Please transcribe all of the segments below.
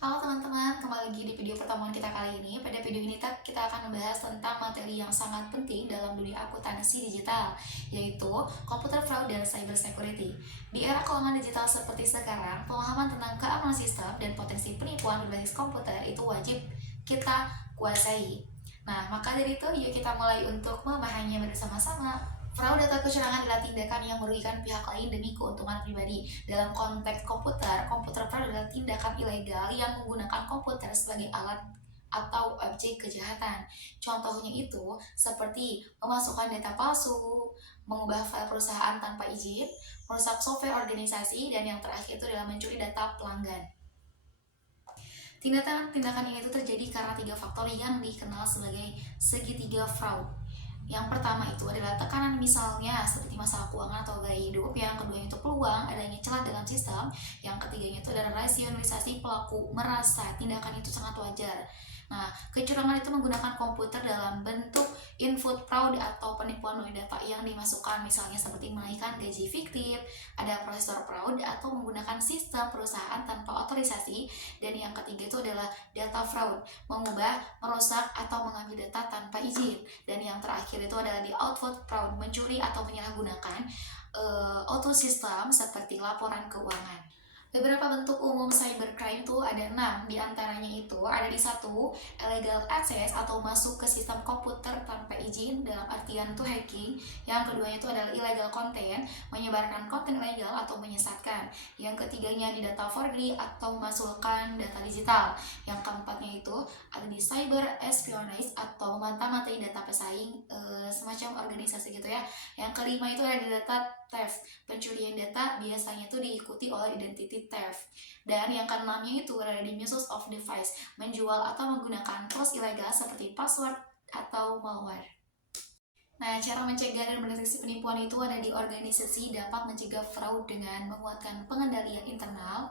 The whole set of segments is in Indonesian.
Halo teman-teman, kembali lagi di video pertemuan kita kali ini. Pada video ini kita akan membahas tentang materi yang sangat penting dalam dunia akuntansi digital, yaitu computer fraud dan cyber security. Di era keuangan digital seperti sekarang, pemahaman tentang keamanan sistem dan potensi penipuan berbasis komputer itu wajib kita kuasai. Nah, maka dari itu yuk kita mulai untuk memahaminya bersama-sama. Fraud atau kecurangan adalah tindakan yang merugikan pihak lain demi keuntungan pribadi. Dalam konteks komputer, komputer fraud adalah tindakan ilegal yang menggunakan komputer sebagai alat atau objek kejahatan. Contohnya itu seperti memasukkan data palsu, mengubah file perusahaan tanpa izin, merusak software organisasi, dan yang terakhir itu adalah mencuri data pelanggan. Tindakan ini itu terjadi karena 3 faktor yang dikenal sebagai segitiga fraud. Yang pertama itu adalah tekanan, misalnya seperti masalah keuangan atau gaya hidup. Yang kedua itu peluang adanya celah dalam sistem. Yang ketiganya itu adalah rasionalisasi pelaku merasa tindakan itu sangat wajar. Nah, kecurangan itu menggunakan komputer dalam bentuk input fraud atau penipuan melalui data yang dimasukkan, misalnya seperti menaikkan gaji fiktif, ada prosesor fraud atau menggunakan sistem perusahaan tanpa otorisasi. Dan yang ketiga itu adalah data fraud, mengubah, merusak atau mengambil data tanpa izin. Dan yang terakhir itu adalah di output fraud, mencuri atau menyalahgunakan auto system seperti laporan keuangan. Beberapa bentuk umum cybercrime itu ada 6. Di antaranya itu ada di 1, illegal access atau masuk ke sistem komputer tanpa izin, dalam artian itu hacking. Yang keduanya itu adalah illegal content, menyebarkan konten ilegal atau menyesatkan. Yang ketiganya di data forgery atau memasukkan data digital. Yang keempatnya itu ada di cyber espionage atau memantau-mantai data pesaing, semacam organisasi gitu ya. Yang kelima itu ada di data theft, pencurian data biasanya itu diikuti oleh identity theft. Dan yang keenamnya itu ada di misuse of device, menjual atau menggunakan tools ilegal seperti password atau malware. Nah, cara mencegah dan mendeteksi penipuan itu ada di organisasi dapat mencegah fraud dengan menguatkan pengendalian internal,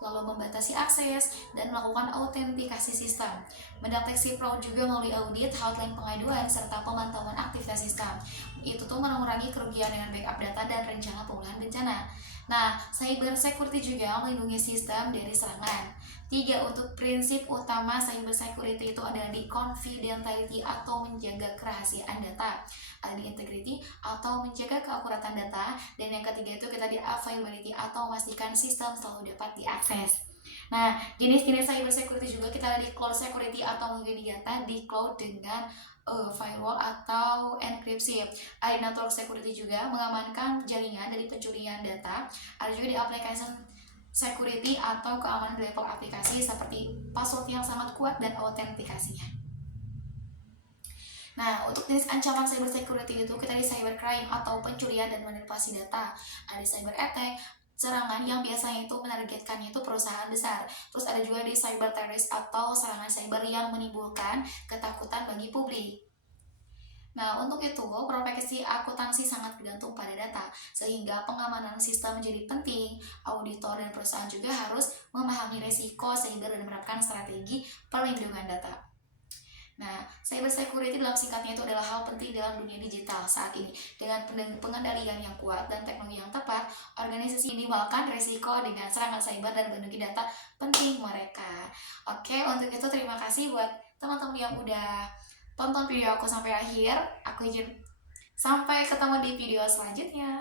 lalu membatasi akses, dan melakukan autentikasi sistem. Mendeteksi fraud juga melalui audit, hotline pengaduan, serta pemantauan aktivitas sistem. Itu tuh mengurangi kerugian dengan backup data dan rencana pemulihan bencana. Nah, cyber security juga melindungi sistem dari serangan. 3. Untuk prinsip utama cyber security itu adalah di confidentiality atau menjaga kerahasiaan data, ada di integrity atau menjaga keakuratan data, dan yang ketiga itu kita di availability atau memastikan sistem selalu dapat diakses. Nah, jenis-jenis cyber security juga kita ada di cloud security atau melindungi data di cloud dengan firewall atau enkripsi. Ada network security juga mengamankan jaringan dari pencurian data. Ada juga di application security atau keamanan level aplikasi seperti password yang sangat kuat dan autentikasinya. Nah, untuk jenis ancaman cyber security itu kita di cybercrime atau pencurian dan manipulasi data. Ada cyber attack, serangan yang biasanya itu menargetkannya itu perusahaan besar. Terus ada juga di cyber terrorist atau serangan cyber yang menimbulkan ketakutan bagi publik. Nah, untuk itu, profesi akuntansi sangat bergantung pada data, sehingga pengamanan sistem menjadi penting. Auditor dan perusahaan juga harus memahami resiko cyber dan menerapkan strategi perlindungan data. Nah, cyber security dalam singkatnya itu adalah hal penting dalam dunia digital saat ini. Dengan pengendalian yang kuat dan teknologi yang tepat, organisasi minimalkan resiko dengan serangan cyber dan melindungi data penting mereka. Oke, untuk itu terima kasih buat teman-teman yang udah tonton video aku sampai akhir. Aku izin sampai ketemu di video selanjutnya.